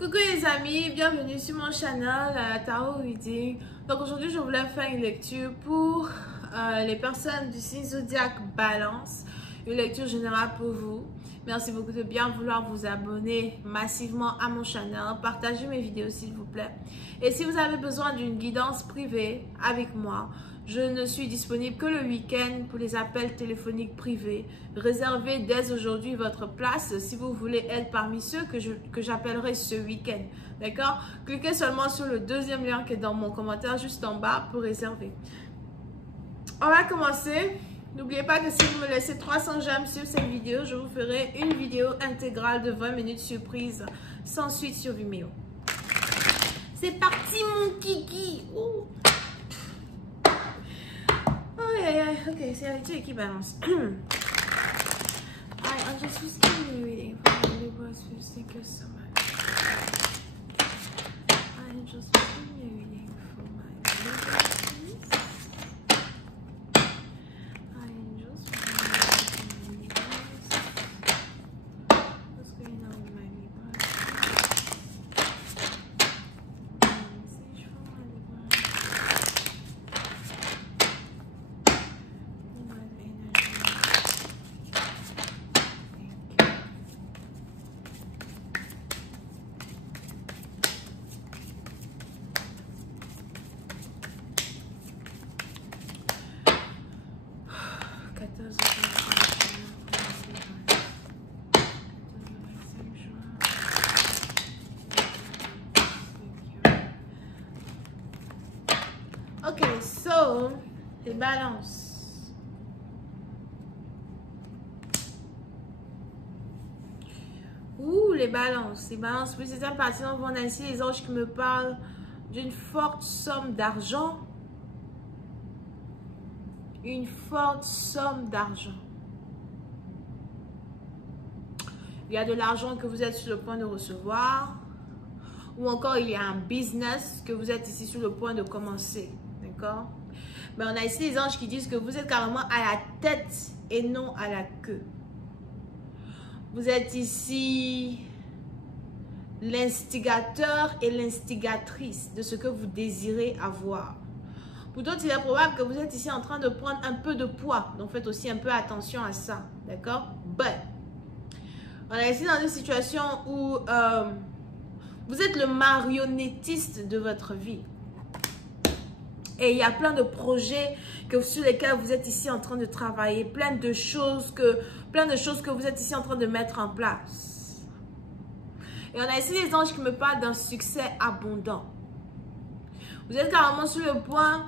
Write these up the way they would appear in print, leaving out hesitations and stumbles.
Coucou les amis, bienvenue sur mon channel Tarot Reading. Donc aujourd'hui je voulais faire une lecture pour les personnes du signe zodiaque Balance. Une lecture générale pour vous. Merci beaucoup de bien vouloir vous abonner massivement à mon channel. Partagez mes vidéos s'il vous plaît. Et si vous avez besoin d'une guidance privée avec moi, je ne suis disponible que le week-end pour les appels téléphoniques privés. Réservez dès aujourd'hui votre place si vous voulez être parmi ceux que j'appellerai ce week-end. D'accord? Cliquez seulement sur le deuxième lien qui est dans mon commentaire juste en bas pour réserver. On va commencer. N'oubliez pas que si vous me laissez 300 j'aime sur cette vidéo, je vous ferai une vidéo intégrale de 20 minutes surprise sans suite sur Vimeo. C'est parti mon kiki! Oh. Ok, c'est la lecture qui balance. Alright, I'm just giving you reading for my viewers. Thank you so much. I'm just giving you reading for my viewers. I'm just giving you viewers. What's going on with my viewers? Message for my viewers. Ok, so, les balances. Ouh, les balances. Les balances, oui, c'est un parti. On a ici les anges qui me parlent d'une forte somme d'argent. Une forte somme d'argent. Il y a de l'argent que vous êtes sur le point de recevoir. Ou encore, il y a un business que vous êtes ici sur le point de commencer. D'accord? Mais on a ici les anges qui disent que vous êtes carrément à la tête et non à la queue. Vous êtes ici l'instigateur et l'instigatrice de ce que vous désirez avoir. Pour d'autres, il est probable que vous êtes ici en train de prendre un peu de poids. Donc, faites aussi un peu attention à ça. D'accord? But, on est ici dans une situation où vous êtes le marionnettiste de votre vie. Et il y a plein de projets sur lesquels vous êtes ici en train de travailler. Plein de choses que vous êtes ici en train de mettre en place. Et on a ici les anges qui me parlent d'un succès abondant. Vous êtes carrément sur le point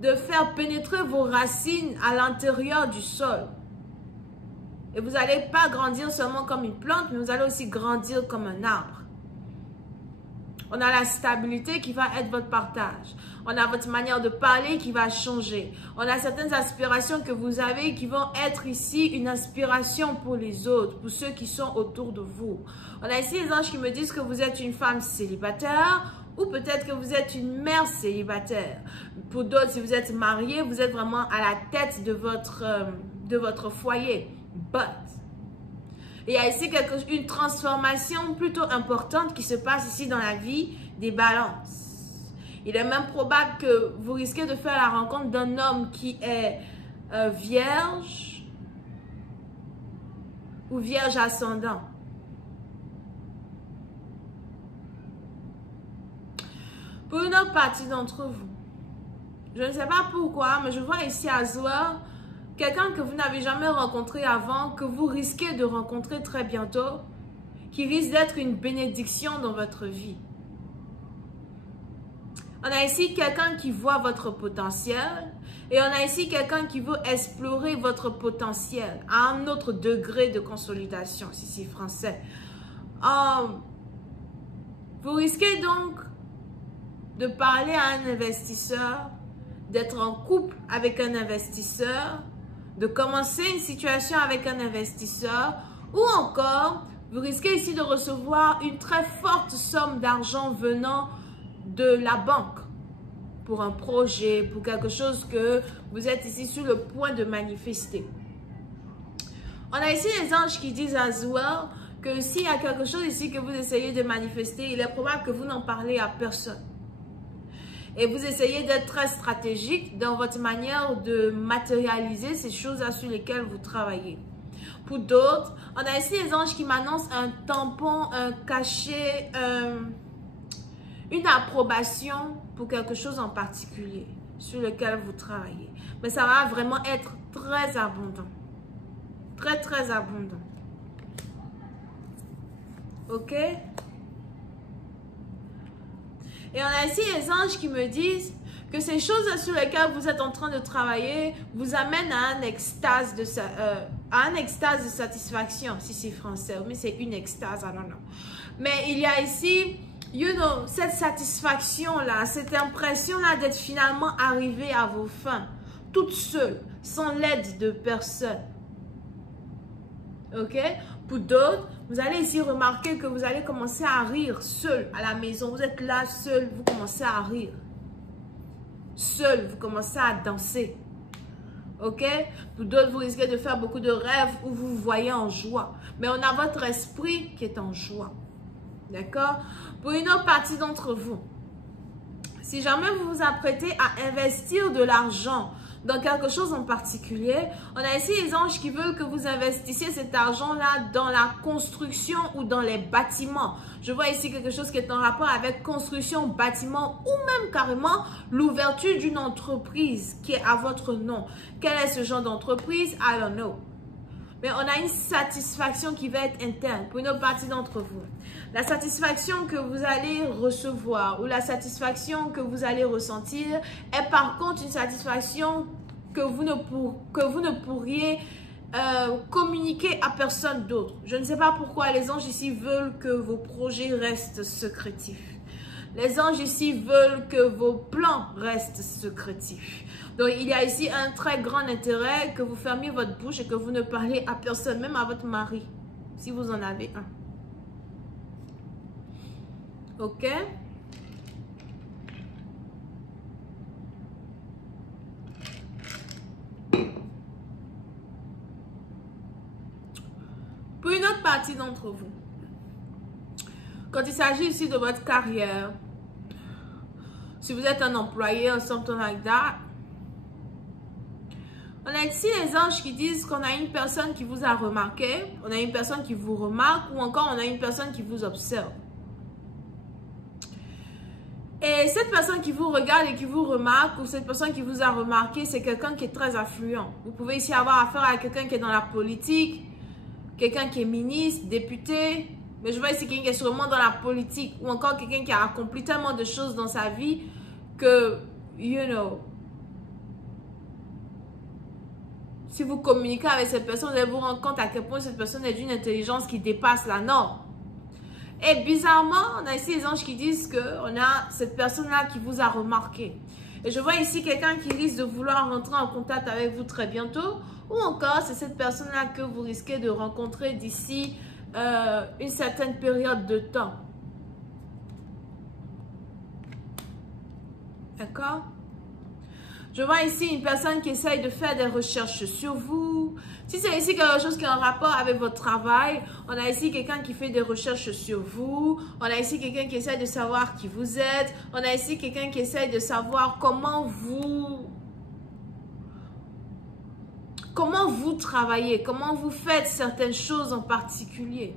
de faire pénétrer vos racines à l'intérieur du sol. Et vous n'allez pas grandir seulement comme une plante, mais vous allez aussi grandir comme un arbre. On a la stabilité qui va être votre partage. On a votre manière de parler qui va changer. On a certaines aspirations que vous avez qui vont être ici une inspiration pour les autres, pour ceux qui sont autour de vous. On a ici les anges qui me disent que vous êtes une femme célibataire ou peut-être que vous êtes une mère célibataire. Pour d'autres, si vous êtes marié, vous êtes vraiment à la tête de votre foyer. But, il y a ici une transformation plutôt importante qui se passe ici dans la vie des balances. Il est même probable que vous risquez de faire la rencontre d'un homme qui est vierge ou vierge ascendant. Pour une autre partie d'entre vous, je ne sais pas pourquoi, mais je vois ici à Zoa quelqu'un que vous n'avez jamais rencontré avant, que vous risquez de rencontrer très bientôt, qui risque d'être une bénédiction dans votre vie. On a ici quelqu'un qui voit votre potentiel et on a ici quelqu'un qui veut explorer votre potentiel à un autre degré de consolidation, si c'est français. Vous risquez donc de parler à un investisseur, d'être en couple avec un investisseur, de commencer une situation avec un investisseur ou encore, vous risquez ici de recevoir une très forte somme d'argent venant de la banque pour un projet, pour quelque chose que vous êtes ici sur le point de manifester. On a ici les anges qui disent as well que s'il y a quelque chose ici que vous essayez de manifester, il est probable que vous n'en parlez à personne. Et vous essayez d'être très stratégique dans votre manière de matérialiser ces choses-là sur lesquelles vous travaillez. Pour d'autres, on a ici les anges qui m'annoncent un tampon, un cachet, une approbation pour quelque chose en particulier sur lequel vous travaillez. Mais ça va vraiment être très abondant. Très, très abondant. Ok? Et on a ici les anges qui me disent que ces choses sur lesquelles vous êtes en train de travailler vous amènent à un extase de satisfaction, si c'est français, mais c'est une extase, non. Mais il y a ici, cette satisfaction-là, cette impression-là d'être finalement arrivé à vos fins, toute seule, sans l'aide de personne. Ok? Pour d'autres, vous allez ici remarquer que vous allez commencer à rire seul à la maison. Vous êtes là seul, vous commencez à rire. Seul, vous commencez à danser. Ok? Pour d'autres, vous risquez de faire beaucoup de rêves où vous vous voyez en joie. Mais on a votre esprit qui est en joie. D'accord? Pour une autre partie d'entre vous, si jamais vous vous apprêtez à investir de l'argent dans quelque chose en particulier, on a ici les anges qui veulent que vous investissiez cet argent-là dans la construction ou dans les bâtiments. Je vois ici quelque chose qui est en rapport avec construction, bâtiment ou même carrément l'ouverture d'une entreprise qui est à votre nom. Quel est ce genre d'entreprise? I don't know. Mais on a une satisfaction qui va être interne pour une autre partie d'entre vous. La satisfaction que vous allez recevoir ou la satisfaction que vous allez ressentir est par contre une satisfaction que vous ne pourriez communiquer à personne d'autre. Je ne sais pas pourquoi les anges ici veulent que vos projets restent secrétifs. Les anges ici veulent que vos plans restent secrétifs. Donc, il y a ici un très grand intérêt que vous fermiez votre bouche et que vous ne parlez à personne, même à votre mari, si vous en avez un. Ok? Pour une autre partie d'entre vous, quand il s'agit ici de votre carrière, si vous êtes un employé or something like that, on a ici les anges qui disent qu'on a une personne qui vous a remarqué, on a une personne qui vous remarque ou encore on a une personne qui vous observe. Et cette personne qui vous regarde et qui vous remarque ou cette personne qui vous a remarqué, c'est quelqu'un qui est très affluent. Vous pouvez ici avoir affaire à quelqu'un qui est dans la politique, quelqu'un qui est ministre, député, mais je vois ici quelqu'un qui est sûrement dans la politique ou encore quelqu'un qui a accompli tellement de choses dans sa vie que, si vous communiquez avec cette personne, vous allez vous rendre compte à quel point cette personne est d'une intelligence qui dépasse la norme. Et bizarrement, on a ici les anges qui disent qu'on a cette personne-là qui vous a remarqué. Et je vois ici quelqu'un qui risque de vouloir rentrer en contact avec vous très bientôt. Ou encore, c'est cette personne-là que vous risquez de rencontrer d'ici une certaine période de temps. D'accord? Je vois ici une personne qui essaye de faire des recherches sur vous. Si c'est ici quelque chose qui est en rapport avec votre travail, on a ici quelqu'un qui fait des recherches sur vous. On a ici quelqu'un qui essaye de savoir qui vous êtes. On a ici quelqu'un qui essaye de savoir comment vous travaillez, comment vous faites certaines choses en particulier.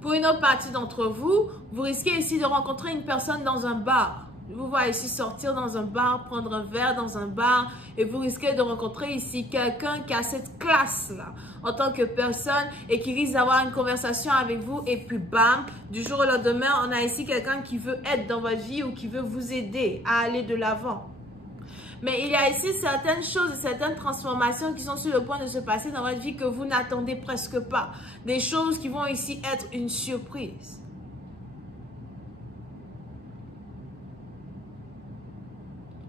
Pour une autre partie d'entre vous, vous risquez ici de rencontrer une personne dans un bar. Je vous vois ici sortir dans un bar, prendre un verre dans un bar et vous risquez de rencontrer ici quelqu'un qui a cette classe-là en tant que personne et qui risque d'avoir une conversation avec vous et puis bam, du jour au lendemain, on a ici quelqu'un qui veut être dans votre vie ou qui veut vous aider à aller de l'avant. Mais il y a ici certaines choses, certaines transformations qui sont sur le point de se passer dans votre vie que vous n'attendez presque pas. Des choses qui vont ici être une surprise.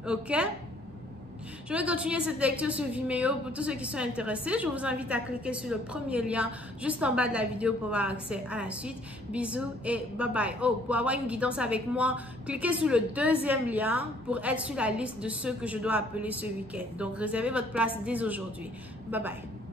Ok? Je vais continuer cette lecture sur Vimeo pour tous ceux qui sont intéressés. Je vous invite à cliquer sur le premier lien juste en bas de la vidéo pour avoir accès à la suite. Bisous et bye bye. Oh, pour avoir une guidance avec moi, cliquez sur le deuxième lien pour être sur la liste de ceux que je dois appeler ce week-end. Donc, réservez votre place dès aujourd'hui. Bye bye.